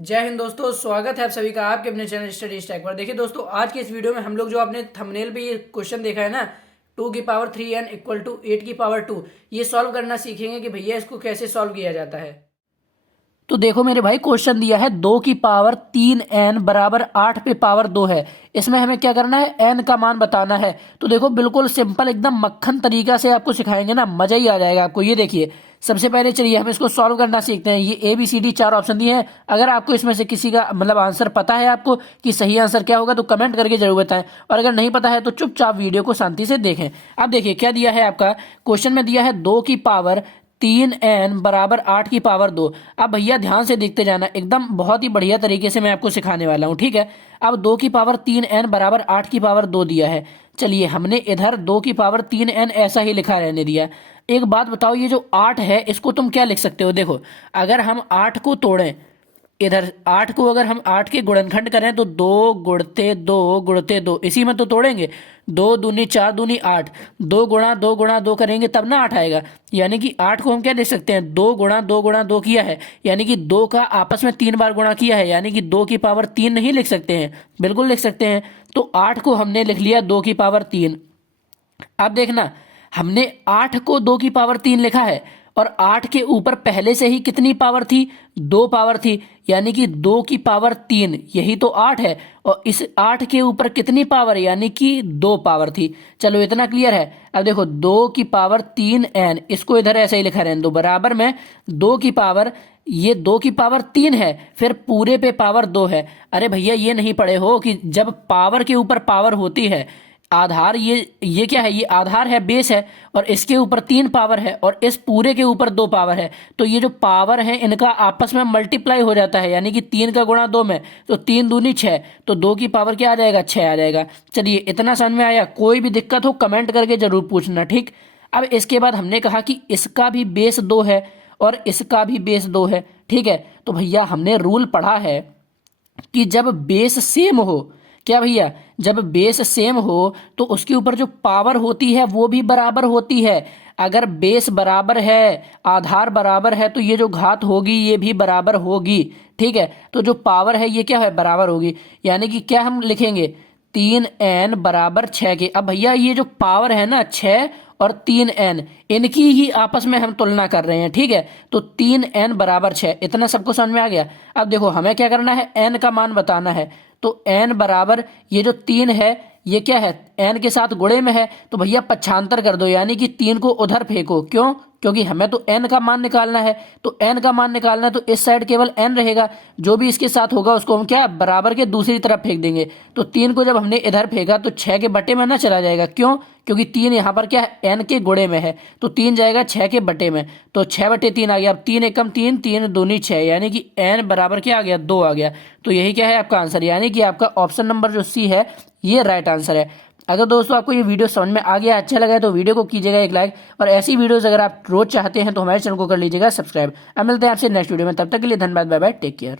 जय हिंद दोस्तों, स्वागत है आप सभी का आपके अपने चैनल स्टडी स्टैक पर। देखिए दोस्तों, आज के इस वीडियो में हम लोग जो आपने थंबनेल पे ये क्वेश्चन देखा है ना, 2 की पावर 3n इक्वल टू 8 की पावर 2, ये सॉल्व करना सीखेंगे कि भैया इसको कैसे सॉल्व किया जाता है। तो देखो मेरे भाई, क्वेश्चन दिया है 2 की पावर 3n बराबर 8 पे पावर 2 है। इसमें हमें क्या करना है, n का मान बताना है। तो देखो बिल्कुल सिंपल, एकदम मक्खन तरीका से आपको सिखाएंगे ना, मजा ही आ जाएगा आपको। ये देखिए, सबसे पहले चलिए हम इसको सॉल्व करना सीखते हैं। ये ABCD 4 ऑप्शन दिए हैं। अगर आपको इसमें से किसी का मतलब आंसर पता है आपको कि सही आंसर क्या होगा, तो कमेंट करके जरूर बताएं, और अगर नहीं पता है तो चुपचाप वीडियो को शांति से देखें। अब देखिए क्या दिया है आपका क्वेश्चन में, दिया है 2 की पावर 3n बराबर 8 की पावर 2। अब भैया ध्यान से देखते जाना, एकदम बहुत ही बढ़िया तरीके से मैं आपको सिखाने वाला हूँ, ठीक है। अब 2 की पावर 3n बराबर 8 की पावर 2 दिया है। चलिए हमने इधर 2 की पावर 3n ऐसा ही लिखा रहने दिया। एक बात बताओ, ये जो 8 है इसको तुम क्या लिख सकते हो? देखो, अगर हम 8 को तोड़ें, इधर 8 को अगर हम 8 के गुणनखंड करें तो 2 गुणते 2 इसी में तो तोड़ेंगे। 2 दूनी 4 दूनी 8, 2 गुणा 2 करेंगे तब ना 8 आएगा। यानी कि 8 को हम क्या लिख सकते हैं, 2 गुणा 2 किया है, यानी कि 2 का आपस में 3 बार गुणा किया है, यानी कि 2 की पावर 3 नहीं लिख सकते हैं, बिल्कुल लिख सकते हैं। तो 8 को हमने लिख लिया 2 की पावर 3। अब देखना, हमने 8 को 2 की पावर 3 लिखा है, और 8 के ऊपर पहले से ही कितनी पावर थी, 2 पावर थी, यानी कि 2 की पावर 3 यही तो 8 है, और इस 8 के ऊपर कितनी पावर, यानी कि 2 पावर थी। चलो इतना क्लियर है। अब देखो 2 की पावर 3n, इसको इधर ऐसे ही लिखा रहने दो, बराबर में 2 की पावर, ये 2 की पावर 3 है, फिर पूरे पे पावर 2 है। अरे भैया ये नहीं पढ़े हो कि जब पावर के ऊपर पावर होती है, आधार, ये क्या है, ये आधार है, बेस है, और इसके ऊपर 3 पावर है, और इस पूरे के ऊपर 2 पावर है, तो ये जो पावर है इनका आपस में मल्टीप्लाई हो जाता है, यानी कि 3 का गुणा 2 में, तो 3 दूनी 6, तो 2 की पावर क्या आ जाएगा, 6 आ जाएगा। चलिए इतना समझ में आया? कोई भी दिक्कत हो कमेंट करके जरूर पूछना, ठीक। अब इसके बाद हमने कहा कि इसका भी बेस 2 है और इसका भी बेस 2 है, ठीक है। तो भैया हमने रूल पढ़ा है कि जब बेस सेम हो, क्या भैया, जब बेस सेम हो तो उसके ऊपर जो पावर होती है वो भी बराबर होती है। अगर बेस बराबर है, आधार बराबर है, तो ये जो घात होगी ये भी बराबर होगी, ठीक है। तो जो पावर है ये क्या है, बराबर होगी। यानी कि क्या हम लिखेंगे, 3n बराबर 6 के। अब भैया ये जो पावर है ना, 6 और 3n, इनकी ही आपस में हम तुलना कर रहे हैं, ठीक है। तो 3n बराबर 6, इतना सबको समझ में आ गया। अब देखो हमें क्या करना है, n का मान बताना है। तो n बराबर, ये जो 3 है ये क्या है, n के साथ गुणे में है, तो भैया पक्षांतर कर दो, यानी कि 3 को उधर फेंको। क्यों? क्योंकि हमें तो n का मान निकालना है। तो n का मान निकालना है तो इस साइड केवल n रहेगा, जो भी इसके साथ होगा उसको हम क्या, बराबर के दूसरी तरफ फेंक देंगे। तो 3 को जब हमने इधर फेंका तो 6 के बटे में ना चला जाएगा। क्यों? क्योंकि 3 यहाँ पर क्या है, n के गुणे में है, तो 3 जाएगा 6 के बटे में, तो 6/3 आ गया। अब 3 एकम 3, 3 दूनी 6, यानी कि n बराबर क्या आ गया, 2 आ गया। तो यही क्या है आपका आंसर, यानी कि आपका ऑप्शन नंबर जो सी है ये राइट आंसर है। अगर दोस्तों आपको ये वीडियो समझ में आ गया, अच्छा लगा है, तो वीडियो को कीजिएगा एक लाइक, और ऐसी वीडियोस अगर आप रोज चाहते हैं तो हमारे चैनल को कर लीजिएगा सब्सक्राइब। अब मिलते हैं आपसे नेक्स्ट वीडियो में, तब तक के लिए धन्यवाद, बाय बाय, टेक केयर।